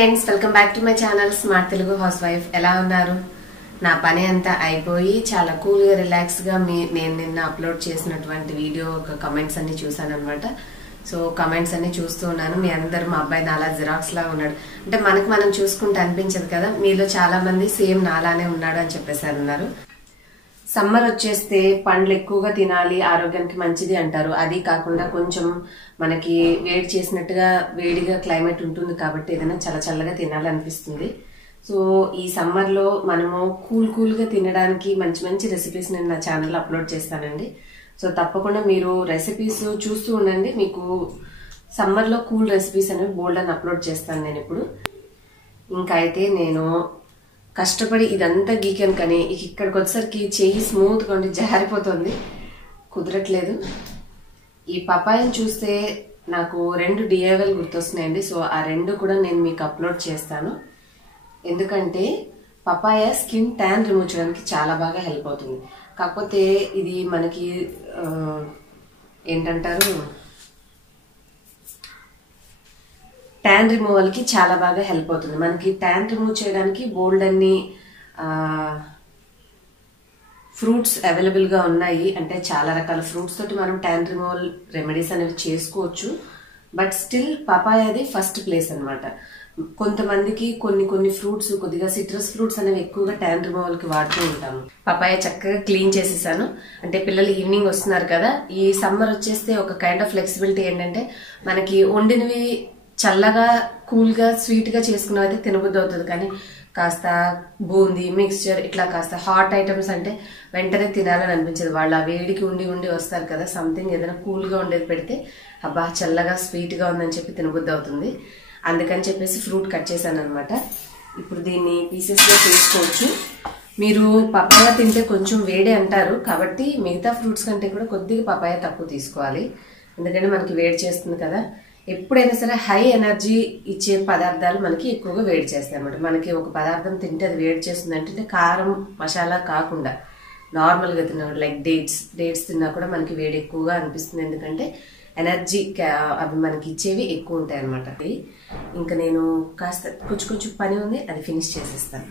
Friends, welcome back to my channel smart Telugu house wife. ఎలా ఉన్నారు? నా పని అంతా అయిపోయి చాలా కూల్గా రిలాక్స్గా నేను నిన్న అప్లోడ్ చేసినటువంటి వీడియో కమెంట్స్ అన్ని చూసాను అనమాట. సో కమెంట్స్ అన్ని చూస్తూ ఉన్నాను. మీ అందరు మా అబ్బాయి నాలా జిరాక్స్ లాగా ఉన్నాడు అంటే మనం చూసుకుంటే అనిపించదు కదా. మీలో చాలా మంది సేమ్ నాలానే ఉన్నాడు అని చెప్పేసారు ఉన్నారు. సమ్మర్ వచ్చేస్తే పండ్లు ఎక్కువగా తినాలి, ఆరోగ్యానికి మంచిది అంటారు. అది కాకుండా కొంచెం మనకి వేడి చేసినట్టుగా వేడిగా క్లైమేట్ ఉంటుంది కాబట్టి ఏదైనా చల్లగా తినాలనిపిస్తుంది. సో ఈ సమ్మర్ లో మనము కూల్గా తినడానికి మంచి రెసిపీస్ నేను నా ఛానల్లో అప్లోడ్ చేస్తానండి. సో తప్పకుండా మీరు రెసిపీస్ చూస్తూ ఉండండి. మీకు సమ్మర్ లో కూల్ రెసిపీస్ అనేవి బోల్డ్ అని అప్లోడ్ చేస్తాను నేను ఇప్పుడు. ఇంకా అయితే నేను కష్టపడి ఇదంతా గీకాను కానీ ఇక్కడికి వచ్చేసరికి చెయ్యి స్మూత్గా ఉండి జారిపోతుంది, కుదరట్లేదు. ఈ పపాయని చూస్తే నాకు 2 DIYలు గుర్తొస్తున్నాయండి. సో ఆ 2 కూడా నేను మీకు అప్లోడ్ చేస్తాను. ఎందుకంటే పపాయ స్కిన్ ట్యాన్ రిమూవ్ చేయడానికి చాలా బాగా హెల్ప్ అవుతుంది. కాకపోతే ఇది మనకి ఏంటంటారు, ట్యాన్ రిమూవల్ కి చాలా బాగా హెల్ప్ అవుతుంది. మనకి ట్యాన్ రిమూవ్ చేయడానికి బోల్డ్ అన్ని ఫ్రూట్స్ అవైలబుల్ గా ఉన్నాయి. అంటే చాలా రకాల ఫ్రూట్స్ తోటి మనం ట్యాన్ రిమూవల్ రెమెడీస్ అనేవి చేసుకోవచ్చు. బట్ స్టిల్ పపాయది ఫస్ట్ ప్లేస్ అనమాట. కొంతమందికి కొన్ని ఫ్రూట్స్, కొద్దిగా సిట్రస్ ఫ్రూట్స్ అనేవి ఎక్కువగా ట్యాన్ రిమూవల్ కి వాడుతూ ఉంటాము. పపాయ చక్కగా క్లీన్ చేసేసాను. అంటే పిల్లలు ఈవినింగ్ వస్తున్నారు కదా. ఈ సమ్మర్ వచ్చేస్తే ఒక కైండ్ ఆఫ్ ఫ్లెక్సిబిలిటీ ఏంటంటే మనకి వండినవి చల్లగా కూల్గా స్వీట్గా చేసుకున్నవి అయితే తినబుద్ధి అవుతుంది. కానీ కాస్త బూందీ మిక్స్చర్ ఇట్లా కాస్త హాట్ ఐటమ్స్ అంటే వెంటనే తినాలని అనిపించదు. వాళ్ళు ఆ వేడికి ఉండి వస్తారు కదా. సంథింగ్ ఏదైనా కూల్గా ఉండేది పెడితే అబ్బా చల్లగా స్వీట్గా ఉందని చెప్పి తినబుద్ధి అవుతుంది. అందుకని చెప్పేసి ఫ్రూట్ కట్ చేశాను అనమాట. ఇప్పుడు దీన్ని పీసెస్గా చేసుకోవచ్చు. మీరు పపాయ తింటే కొంచెం వేడే అంటారు కాబట్టి మిగతా ఫ్రూట్స్ కంటే కూడా కొద్దిగా పపాయ తక్కువ తీసుకోవాలి. ఎందుకంటే మనకి వేడి చేస్తుంది కదా. ఎప్పుడైనా సరే హై ఎనర్జీ ఇచ్చే పదార్థాలు మనకి ఎక్కువగా వేడి చేస్తాయి అనమాట. మనకి ఒక పదార్థం తింటే అది వేడి చేస్తుంది అంటే కారం మసాలా కాకుండా నార్మల్గా తిన్నాడు లైక్ డేట్స్ తిన్నా కూడా మనకి వేడి ఎక్కువగా అనిపిస్తుంది. ఎందుకంటే ఎనర్జీ అవి మనకి ఇచ్చేవి ఎక్కువ ఉంటాయి అనమాట. ఇంకా నేను కాస్త కొంచెం పని ఉంది, అది ఫినిష్ చేసేస్తాను.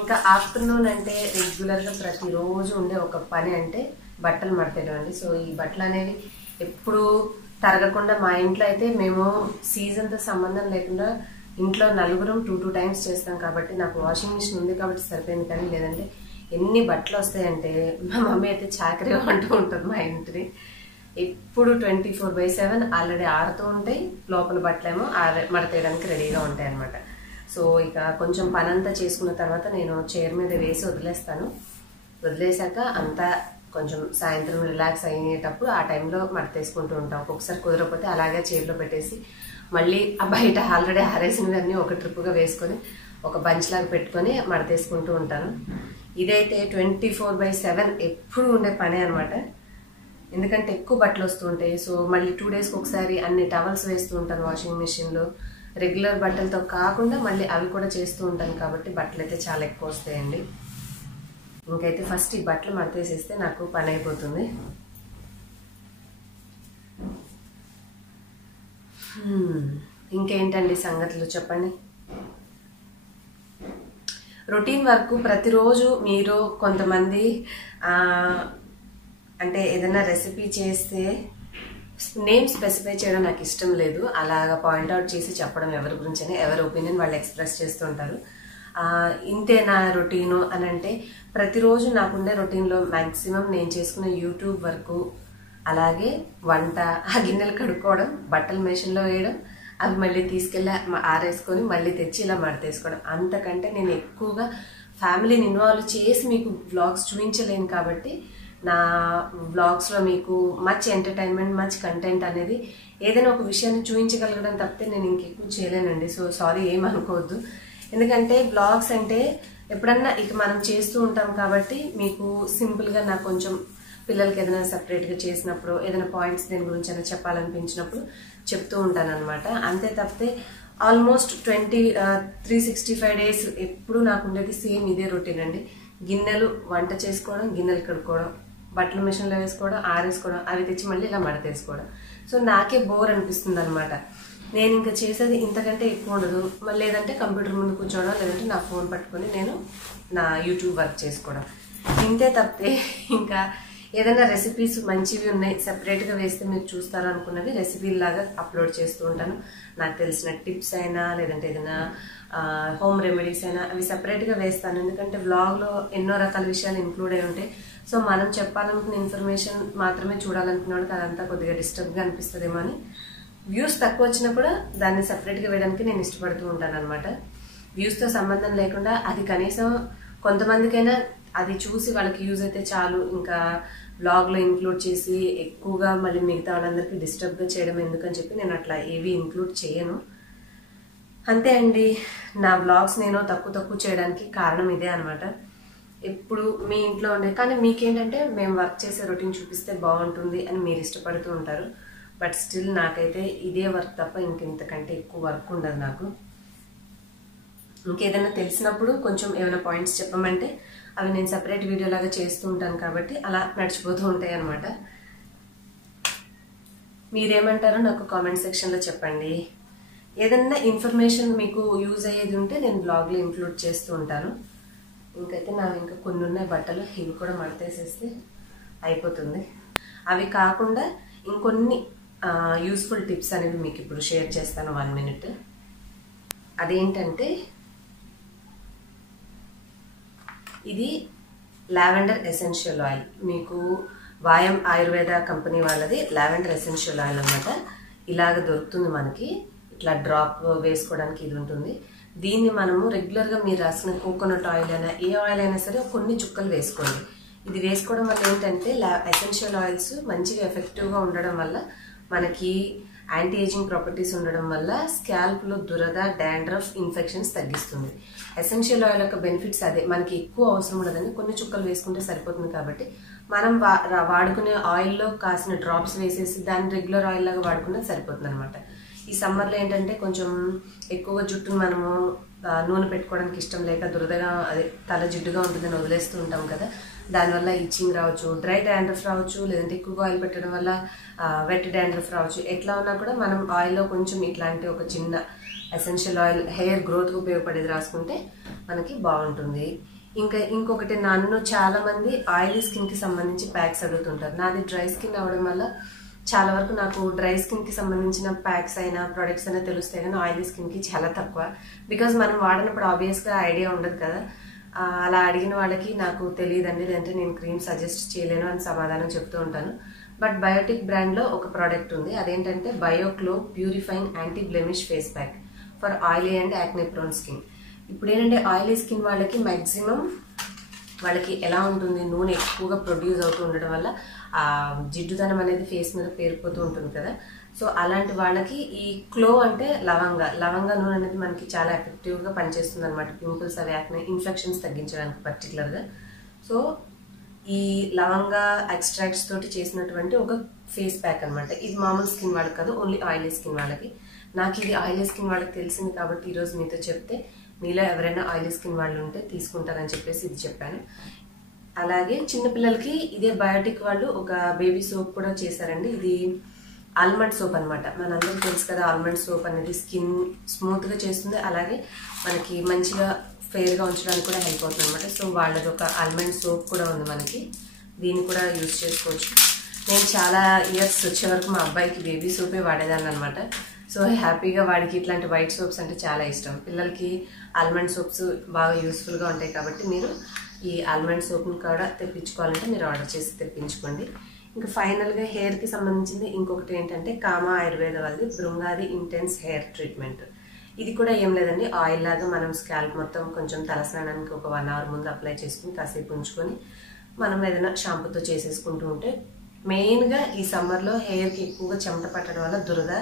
ఇంకా ఆఫ్టర్నూన్ అంటే రెగ్యులర్గా ప్రతిరోజు ఉండే ఒక పని అంటే బట్టలు మడతేయడం అండి. సో ఈ బట్టలు అనేవి ఎప్పుడు తరగకుండా మా ఇంట్లో అయితే మేము సీజన్తో సంబంధం లేకుండా ఇంట్లో నలుగురం 2 times చేస్తాం కాబట్టి నాకు వాషింగ్ మిషన్ ఉంది కాబట్టి సరిపోయింది. కానీ లేదంటే ఎన్ని బట్టలు వస్తాయంటే మా మమ్మీ అయితే చాకరీ అంటూ ఉంటుంది మా ఇంటిని. ఎప్పుడు 24/7 ఆల్రెడీ ఆడుతూ ఉంటాయి. లోపల బట్టలేమో మడతేయడానికి రెడీగా ఉంటాయి అనమాట. సో ఇక కొంచెం పనంతా చేసుకున్న తర్వాత నేను చైర్ మీద వేసి వదిలేసాక అంతా కొంచెం సాయంత్రం రిలాక్స్ అయ్యేటప్పుడు ఆ టైంలో మడతేసుకుంటూ ఉంటాం. ఒక్కొక్కసారి కుదరకపోతే అలాగే చైర్లో పెట్టేసి మళ్ళీ ఆ బయట ఆల్రెడీ ఆరేసినవన్నీ ఒక ట్రిప్పుగా వేసుకొని ఒక బంచ్ లాగా పెట్టుకొని మడతేసుకుంటూ ఉంటాను. ఇదైతే 24/7 ఎప్పుడు ఉండే పనే అనమాట. ఎందుకంటే ఎక్కువ బట్టలు వస్తూ ఉంటాయి. సో మళ్ళీ 2 daysకి ఒకసారి అన్ని టవల్స్ వేస్తూ ఉంటాను వాషింగ్ మిషన్లో. రెగ్యులర్ బట్టలతో కాకుండా మళ్ళీ అవి కూడా చేస్తూ ఉంటాను కాబట్టి బట్టలు అయితే చాలా ఎక్కువ వస్తాయండి. ఇంకైతే ఫస్ట్ ఈ బట్టలు మడతేసేస్తే నాకు పని అయిపోతుంది. ఇంకేంటండి సంగతులు చెప్పండి. రొటీన్ వర్క్ ప్రతిరోజు మీరు కొంతమంది అంటే ఏదైనా రెసిపీ చేస్తే నేమ్ స్పెసిఫై చేయడం నాకు ఇష్టం లేదు. అలాగా పాయింట్అవుట్ చేసి చెప్పడం ఎవరి గురించి అని ఎవరి ఒపీనియన్ వాళ్ళు ఎక్స్ప్రెస్ చేస్తూ ఉంటారు. ఇంతే నా రొటీను అని అంటే ప్రతిరోజు నాకుండే రొటీన్లో మ్యాక్సిమం నేను చేసుకునే యూట్యూబ్ వర్క్, అలాగే వంట, ఆ గిన్నెలు కడుక్కోవడం, బట్టలు మెషిన్లో వేయడం, అవి మళ్ళీ తీసుకెళ్ళి ఆరేసుకొని మళ్ళీ తెచ్చి ఇలా మడతేసుకోవడం. అంతకంటే నేను ఎక్కువగా ఫ్యామిలీని ఇన్వాల్వ్ చేసి మీకు వ్లాగ్స్ చూపించలేను కాబట్టి నా వ్లాగ్స్లో మీకు మచ్ ఎంటర్టైన్మెంట్, మచ్ కంటెంట్ అనేది ఏదైనా ఒక విషయాన్ని చూపించగలగడం తప్పితే నేను ఇంకెక్కువ చేయలేనండి. సో సారీ, ఏమనుకోవద్దు. ఎందుకంటే వ్లాగ్స్ అంటే ఎప్పుడన్నా ఇక మనం చేస్తూ ఉంటాం కాబట్టి మీకు సింపుల్గా నాకు కొంచెం పిల్లలకి ఏదైనా సెపరేట్గా చేసినప్పుడు ఏదైనా పాయింట్స్ దేని గురించి అయినా చెప్పాలనిపించినప్పుడు చెప్తూ ఉంటాను అనమాట. అంతే తప్పితే ఆల్మోస్ట్ 365 డేస్ ఎప్పుడు నాకు ఉండేది సేమ్ ఇదే రొటీన్ అండి. గిన్నెలు వంట చేసుకోవడం, గిన్నెలు కడుక్కోవడం, బట్టల మిషన్లో వేసుకోవడం, ఆరేసుకోవడం, అవి తెచ్చి మళ్ళీ ఇలా మడతేసుకోవడం. సో నాకే బోర్ అనిపిస్తుంది అనమాట. నేను ఇంకా చేసేది ఇంతకంటే ఎక్కువ ఉండదు. మళ్ళీ లేదంటే కంప్యూటర్ ముందు కూర్చోవడం, లేదంటే నా ఫోన్ పట్టుకొని నేను నా యూట్యూబ్ వర్క్ చేసుకోవడం, ఇంతే తప్పితే ఇంకా ఏదైనా రెసిపీస్ మంచివి ఉన్నాయి సెపరేట్గా వేస్తే మీరు చూస్తారు అనుకున్నవి రెసిపీలాగా అప్లోడ్ చేస్తూ ఉంటాను. నాకు తెలిసిన టిప్స్ అయినా లేదంటే ఏదైనా హోమ్ రెమెడీస్ అయినా అవి సెపరేట్గా వేస్తాను. ఎందుకంటే వ్లాగ్లో ఎన్నో రకాల విషయాలు ఇంక్లూడ్ అయి ఉంటాయి. సో మనం చెప్పాలనుకున్న ఇన్ఫర్మేషన్ మాత్రమే చూడాలనుకున్నాడు అదంతా కొద్దిగా డిస్టర్బ్గా అనిపిస్తుందేమో అని వ్యూస్ తక్కువ వచ్చినా కూడా దాన్ని సెపరేట్గా వేయడానికి నేను ఇష్టపడుతూ ఉంటాను అనమాట. వ్యూస్తో సంబంధం లేకుండా అది కనీసం కొంతమందికైనా అది చూసి వాళ్ళకి యూజ్ అయితే చాలు, ఇంకా బ్లాగ్లో ఇంక్లూడ్ చేసి ఎక్కువగా మళ్ళీ మిగతా వాళ్ళందరికీ డిస్టర్బ్గా చేయడం ఎందుకని చెప్పి నేను అట్లా ఏవి ఇంక్లూడ్ చేయను. అంతే అండి, నా బ్లాగ్స్ నేను తక్కువ చేయడానికి కారణం ఇదే అనమాట. ఎప్పుడు మీ ఇంట్లో ఉండే కానీ మీకేంటంటే మేము వర్క్ చేసే రొటీన్ చూపిస్తే బాగుంటుంది అని మీరు ఇష్టపడుతూ ఉంటారు. బట్ స్టిల్ నాకైతే ఇదే వర్క్ తప్ప ఇంకెంతకంటే ఎక్కువ వర్క్ ఉండదు నాకు. ఇంకేదైనా తెలిసినప్పుడు కొంచెం ఏమైనా పాయింట్స్ చెప్పమంటే అవి నేను సెపరేట్ వీడియో లాగా చేస్తూ ఉంటాను కాబట్టి అలా నడిచిపోతూ ఉంటాయి అనమాట. మీరేమంటారో నాకు కామెంట్ సెక్షన్లో చెప్పండి. ఏదన్నా ఇన్ఫర్మేషన్ మీకు యూజ్ అయ్యేది ఉంటే నేను బ్లాగ్లో ఇంక్లూడ్ చేస్తూ ఉంటాను. ఇంకైతే నాకు ఇంకా కొన్ని ఉన్నాయి బట్టలు, ఇవి కూడా మడతేసేస్తే అయిపోతుంది. అవి కాకుండా ఇంకొన్ని యూస్ఫుల్ టిప్స్ అనేవి మీకు ఇప్పుడు షేర్ చేస్తాను 1 minute. అదేంటంటే ఇది లావెండర్ ఎసెన్షియల్ ఆయిల్. మీకు వాయం ఆయుర్వేద కంపెనీ వాళ్ళది లావెండర్ ఎసెన్షియల్ ఆయిల్ అనమాట. ఇలాగ దొరుకుతుంది మనకి, ఇట్లా డ్రాప్ వేసుకోవడానికి ఇది ఉంటుంది. దీన్ని మనము రెగ్యులర్గా మీరు రాసిన కోకోనట్ ఆయిల్ అయినా ఏ ఆయిల్ అయినా సరే కొన్ని చుక్కలు వేసుకోండి. ఇది వేసుకోవడం వల్ల ఏంటంటే ఎసెన్షియల్ ఆయిల్స్ మంచిగా ఎఫెక్టివ్గా ఉండడం వల్ల మనకి యాంటీ ఏజింగ్ ప్రాపర్టీస్ ఉండడం వల్ల స్కాల్ప్లో దురద, డాండ్రఫ్, ఇన్ఫెక్షన్స్ తగ్గిస్తుంది. ఎసెన్షియల్ ఆయిల్ యొక్క బెనిఫిట్స్ అదే, మనకి ఎక్కువ అవసరం ఉండదండి, కొన్ని చుక్కలు వేసుకుంటే సరిపోతుంది. కాబట్టి మనం వాడుకునే ఆయిల్లో కాసిన డ్రాప్స్ వేసేసి దాన్ని రెగ్యులర్ ఆయిల్ లాగా వాడుకున్నది సరిపోతుంది అనమాట. ఈ సమ్మర్లో ఏంటంటే కొంచెం ఎక్కువగా జుట్టును మనము నూనె పెట్టుకోవడానికి ఇష్టం లేక దురదగా అదే తల జిడ్డుగా ఉంటుందని వదిలేస్తూ ఉంటాం కదా, దానివల్ల ఇచ్చింగ్ రావచ్చు, డ్రై డాండ్రఫ్ రావచ్చు, లేదంటే ఎక్కువగా ఆయిల్ పెట్టడం వల్ల వెట్ డాండ్రఫ్ రావచ్చు. ఎట్లా ఉన్నా కూడా మనం ఆయిల్లో కొంచెం ఇట్లాంటి ఒక చిన్న ఎసెన్షియల్ ఆయిల్ హెయిర్ గ్రోత్కి ఉపయోగపడేది రాసుకుంటే మనకి బాగుంటుంది. ఇంకొకటి, నన్ను చాలా మంది ఆయిలీ స్కిన్కి సంబంధించి ప్యాక్స్ అడుగుతుంటారు. నాది డ్రై స్కిన్ అవ్వడం వల్ల చాలా వరకు నాకు డ్రై స్కిన్కి సంబంధించిన ప్యాక్స్ అయినా ప్రొడక్ట్స్ అయినా తెలుస్తాయి, కానీ ఆయిలీ స్కిన్కి చాలా తక్కువ. బికాజ్ మనం వాడినప్పుడు ఆబ్వియస్గా ఐడియా ఉండదు కదా. అలా అడిగిన వాళ్ళకి నాకు తెలియదండి, లేదంటే నేను క్రీమ్ సజెస్ట్ చేయలేను అని సమాధానం చెప్తూ ఉంటాను. బట్ బయోటిక్ బ్రాండ్లో ఒక ప్రోడక్ట్ ఉంది, అదేంటంటే bioglow purifying anti blemish face pack for oily and acne prone skin. ఇప్పుడు ఏంటంటే ఆయిలీ స్కిన్ వాళ్ళకి మ్యాక్సిమం వాళ్ళకి ఎలా ఉంటుంది, నూనె ఎక్కువగా ప్రొడ్యూస్ అవుతూ ఉండడం వల్ల ఆ జిడ్డుదనం అనేది ఫేస్ మీద పేరుపోతూ ఉంటుంది కదా. సో అలాంటి వాళ్ళకి ఈ క్లో అంటే లవంగా నూనె అనేది మనకి చాలా ఎఫెక్టివ్గా పనిచేస్తుంది అనమాట. పింపుల్స్ అవి యాక్నే ఇన్ఫెక్షన్స్ తగ్గించడానికి పర్టికులర్గా. సో ఈ లవంగా ఎక్స్ట్రాక్ట్స్ తోటి చేసినటువంటి ఒక ఫేస్ ప్యాక్ అనమాట. ఇది మామూలు స్కిన్ వాళ్ళకి కాదు, ఓన్లీ ఆయిలీ స్కిన్ వాళ్ళకి. నాకు ఇది ఆయిలీ స్కిన్ వాళ్ళకి తెలిసింది కాబట్టి ఈరోజు మీతో చెప్తే మీలో ఎవరైనా ఆయిలీ స్కిన్ వాళ్ళు ఉంటే తీసుకుంటారని చెప్పేసి ఇది చెప్పాను. అలాగే చిన్నపిల్లలకి ఇదే బయోటిక్ వాళ్ళు ఒక బేబీ సోప్ కూడా చేశారండి. ఇది ఆల్మండ్ సోప్ అనమాట. మనందరికీ తెలుసు కదా, ఆల్మండ్ సోప్ అనేది స్కిన్ స్మూత్గా చేస్తుంది, అలాగే మనకి మంచిగా ఫెయిర్గా ఉంచడానికి కూడా హెల్ప్ అవుతుంది అనమాట. సో వాళ్ళది ఒక ఆల్మండ్ సోప్ కూడా ఉంది మనకి, దీన్ని కూడా యూజ్ చేసుకోవచ్చు. నేను చాలా ఇయర్స్ వచ్చే వరకు మా అబ్బాయికి బేబీ సోపే వాడేదాన్ని అనమాట. సో హ్యాపీగా వాడికి ఇట్లాంటి వైట్ సోప్స్ అంటే చాలా ఇష్టం. పిల్లలకి ఆల్మండ్ సోప్స్ బాగా యూస్ఫుల్గా ఉంటాయి కాబట్టి మీరు ఈ ఆల్మండ్ సోప్ని కూడా తెప్పించుకోవాలంటే మీరు ఆర్డర్ చేసి తెప్పించుకోండి. ఇంకా ఫైనల్గా హెయిర్కి సంబంధించింది ఇంకొకటి ఏంటంటే కామా ఆయుర్వేద వాళ్ళది బృంగాది ఇంటెన్స్ హెయిర్ ట్రీట్మెంట్. ఇది కూడా ఏం లేదండి, ఆయిల్ లాగా మనం స్కాల్ప్ మొత్తం కొంచెం తలస్నానానికి ఒక 1 hour ముందు అప్లై చేసుకుని కాసేపు ఉంచుకొని మనం ఏదైనా షాంపూతో చేసేసుకుంటూ ఉంటే, మెయిన్గా ఈ సమ్మర్లో హెయిర్కి ఎక్కువగా చెమట పట్టడం వల్ల దురద,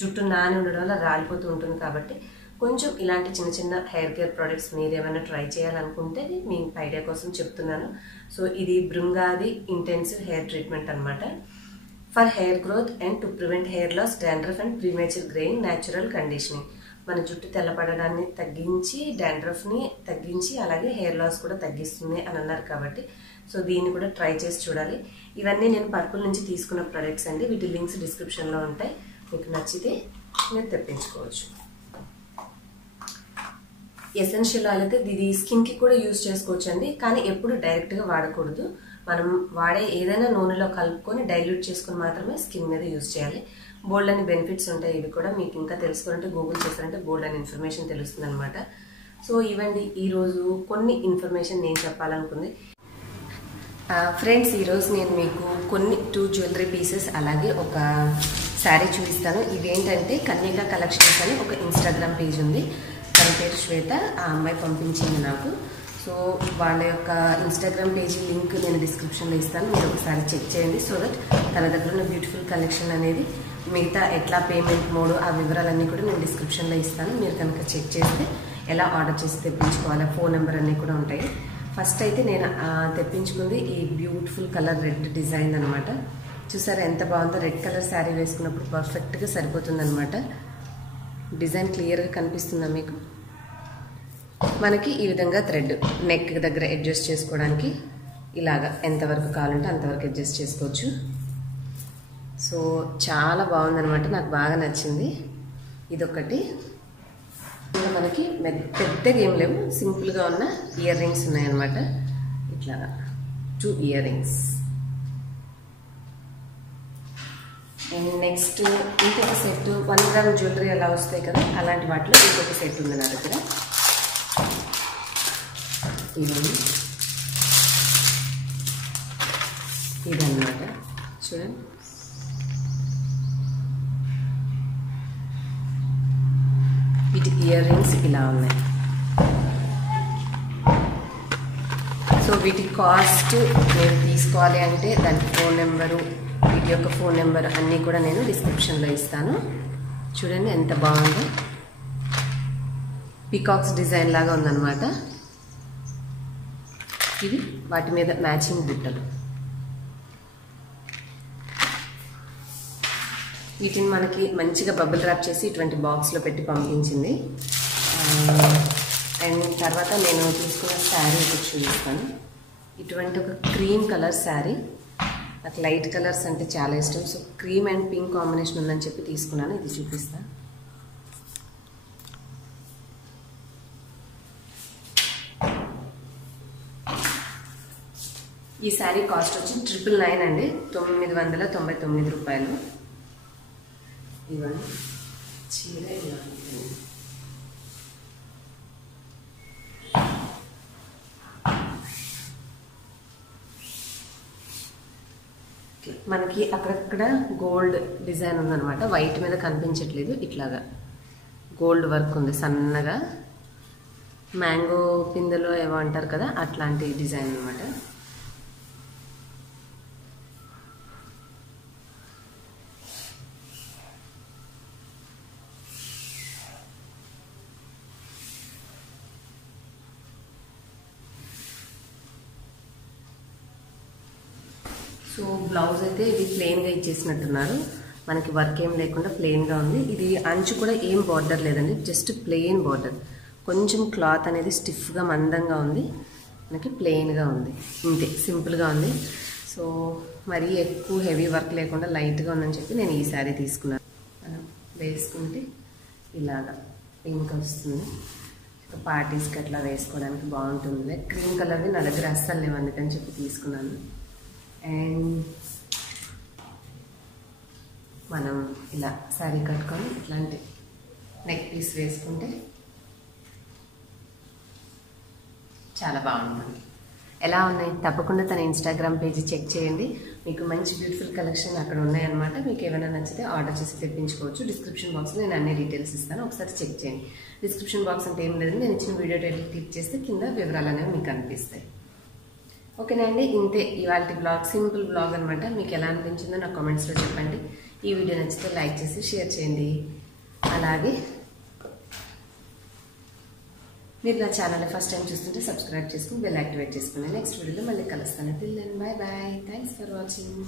జుట్టు నాని ఉండడం వల్ల రాలిపోతూ ఉంటుంది కాబట్టి కొంచెం ఇలాంటి చిన్న చిన్న హెయిర్ కేర్ ప్రోడక్ట్స్ మీరు ఏమైనా ట్రై చేయాలనుకుంటే మీ ఐడియా కోసం చెప్తున్నాను. సో ఇది బృంగాది ఇంటెన్సివ్ హెయిర్ ట్రీట్మెంట్ అనమాట. For hair growth and to prevent hair loss, dandruff and premature greying, natural conditioning. మన జుట్టు తెల్లపడడాన్ని తగ్గించి, డాండ్రఫ్ని తగ్గించి, అలాగే హెయిర్ లాస్ కూడా తగ్గిస్తుంది అని అన్నారు కాబట్టి సో దీన్ని కూడా ట్రై చేసి చూడాలి. ఇవన్నీ నేను పర్పుల్ నుంచి తీసుకున్న ప్రొడక్ట్స్ అండి. వీటి లింక్స్ డిస్క్రిప్షన్లో ఉంటాయి. మీకు నచ్చితే మీరు తెప్పించుకోవచ్చు. ఎసెన్షియల్ ఆయిల్ అయితే ఇది స్కిన్కి కూడా యూజ్ చేసుకోవచ్చు అండి, కానీ ఎప్పుడు డైరెక్ట్గా వాడకూడదు. మనం వాడే ఏదైనా నూనెలో కలుపుకొని డైల్యూట్ చేసుకుని మాత్రమే స్కిన్ మీద యూజ్ చేయాలి. బోల్డ్ అని బెనిఫిట్స్ ఉంటాయి. ఇవి కూడా మీకు ఇంకా తెలుసుకోవాలంటే గూగుల్ చేస్తారంటే బోల్డ్ అని ఇన్ఫర్మేషన్ తెలుస్తుంది అనమాట. సో ఇవండి ఈరోజు కొన్ని ఇన్ఫర్మేషన్ నేను చెప్పాలనుకుంది. ఫ్రెండ్స్, ఈరోజు నేను మీకు కొన్ని 2 జ్యువెలరీ పీసెస్ అలాగే ఒక శారీ చూపిస్తాను. ఇవేంటంటే కన్యకా కలెక్షన్స్ అని ఒక ఇన్స్టాగ్రామ్ పేజ్ ఉంది. తన పేరు శ్వేత. ఆ అమ్మాయి పంపించింది నాకు. సో వాళ్ళ యొక్క ఇన్స్టాగ్రామ్ పేజీ లింక్ నేను డిస్క్రిప్షన్లో ఇస్తాను. మీరు ఒకసారి చెక్ చేయండి. సో దట్ తన దగ్గర ఉన్న బ్యూటిఫుల్ కలెక్షన్ అనేది మిగతా ఎట్లా పేమెంట్ మోడ్ ఆ వివరాలన్నీ కూడా నేను డిస్క్రిప్షన్లో ఇస్తాను. మీరు కనుక చెక్ చేస్తే ఎలా ఆర్డర్ చేసి తెప్పించుకోవాలి, ఫోన్ నెంబర్ అన్నీ కూడా ఉంటాయి. ఫస్ట్ అయితే నేను తెప్పించుకుంది ఈ బ్యూటిఫుల్ కలర్ రెడ్ డిజైన్ అనమాట. చూసారా ఎంత బాగుందో. రెడ్ కలర్ శారీ వేసుకున్నప్పుడు పర్ఫెక్ట్గా సరిపోతుంది అనమాట. డిజైన్ క్లియర్గా కనిపిస్తుందా మీకు? మనకి ఈ విధంగా థ్రెడ్ నెక్ దగ్గర అడ్జస్ట్ చేసుకోవడానికి ఇలాగా ఎంతవరకు కావాలంటే అంతవరకు అడ్జస్ట్ చేసుకోవచ్చు. సో చాలా బాగుందనమాట, నాకు బాగా నచ్చింది. ఇదొకటి. ఇంకా మనకి పెద్దగా ఏం లేవు, సింపుల్గా ఉన్న ఇయర్ రింగ్స్ ఉన్నాయన్నమాట. ఇట్లాగా 2 ఇయర్ రింగ్స్. అండ్ నెక్స్ట్ ఇంకొక సెట్ 1 గ్రామ్ జ్యువెలరీ అలా వస్తాయి కదా, అలాంటి వాటిలో ఇంకొక సెట్ ఉంది నా దగ్గర. ఇదన్నమాట. చూడండి, వీటి ఇయర్ రింగ్స్ ఇలా ఉన్నాయి. సో వీటి కాస్ట్ నేను తీసుకోవాలి అంటే దానికి ఫోన్ నెంబరు, వీటి యొక్క ఫోన్ నెంబర్ అన్నీ కూడా నేను డిస్క్రిప్షన్లో ఇస్తాను. చూడండి ఎంత బాగుందో. పీకాక్స్ డిజైన్ లాగా ఉందన్నమాట. ఇవి వాటి మీద మ్యాచింగ్ బుట్టలు. వీటిని మనకి మంచిగా బబుల్ ర్యాప్ చేసి ఇటువంటి బాక్స్లో పెట్టి పంపించింది. అండ్ తర్వాత నేను తీసుకున్న శారీ ఒకటి చూపిస్తాను. ఇటువంటి ఒక క్రీమ్ కలర్ శారీ. నాకు లైట్ కలర్స్ అంటే చాలా ఇష్టం. So cream and pink combination ఉందని చెప్పి తీసుకున్నాను. ఇది చూపిస్తాను. ఈ శారీ కాస్ట్ వచ్చి 999 అండి, 999 రూపాయలు. ఇవన్నీ చీర ఇలా ఉంటుంది. మనకి అక్కడక్కడ గోల్డ్ డిజైన్ ఉందన్నమాట. వైట్ మీద కనిపించట్లేదు, ఇట్లాగా గోల్డ్ వర్క్ ఉంది సన్నగా. మ్యాంగో పిందెలో ఏమో అంటారు కదా, అట్లాంటి డిజైన్ అనమాట. సో బ్లౌజ్ అయితే ఇది ప్లెయిన్గా ఇచ్చేసినట్టున్నారు. మనకి వర్క్ ఏం లేకుండా ప్లెయిన్గా ఉంది. ఇది అంచు కూడా ఏం బార్డర్ లేదండి, జస్ట్ ప్లెయిన్ బార్డర్. కొంచెం క్లాత్ అనేది స్టిఫ్గా మందంగా ఉంది, మనకి ప్లెయిన్గా ఉంది, ఇంతే సింపుల్గా ఉంది. సో మరీ ఎక్కువ హెవీ వర్క్ లేకుండా లైట్గా ఉందని చెప్పి నేను ఈ శారీ తీసుకున్నాను. మనం వేసుకుంటే ఇలాగా పింక్ వస్తుంది. పార్టీస్కి అట్లా వేసుకోవడానికి బాగుంటుంది. క్రీమ్ కలర్వి నా దగ్గర అస్సలు లేవు, అందుకని చెప్పి తీసుకున్నాను. అండ్ మనం ఇలా శారీ కట్టుకొని ఇట్లాంటి నెక్ పీస్ వేసుకుంటే చాలా బాగుంటుంది. ఎలా ఉన్నాయి తప్పకుండా తన ఇన్స్టాగ్రామ్ పేజీ చెక్ చేయండి. మీకు మంచి బ్యూటిఫుల్ కలెక్షన్ అక్కడ ఉన్నాయన్నమాట. మీకు ఏమైనా నచ్చితే ఆర్డర్ చేసి తెప్పించుకోవచ్చు. డిస్క్రిప్షన్ బాక్స్లో నేను అన్ని డీటెయిల్స్ ఇస్తాను, ఒకసారి చెక్ చేయండి. డిస్క్రిప్షన్ బాక్స్ అంటే ఏం లేదండి, నేను ఇచ్చిన వీడియో టైటిల్ క్లిక్ చేస్తే కింద వివరాలు అనేవి మీకు కనిపిస్తాయి. ఓకేనండి, ఇంతే ఇవాళ బ్లాగ్, సింపుల్ బ్లాగ్ అనమాట. మీకు ఎలా అనిపించిందో నాకు కామెంట్స్లో చెప్పండి. ఈ వీడియో నచ్చితే లైక్ చేసి షేర్ చేయండి. అలాగే మీరు నా ఛానల్ ఫస్ట్ టైం చూస్తుంటే సబ్స్క్రైబ్ చేసుకుని బెల్ యాక్టివేట్ చేసుకుని నెక్స్ట్ వీడియోలో మళ్ళీ కలుస్తాను. Till then bye bye. Thanks for watching.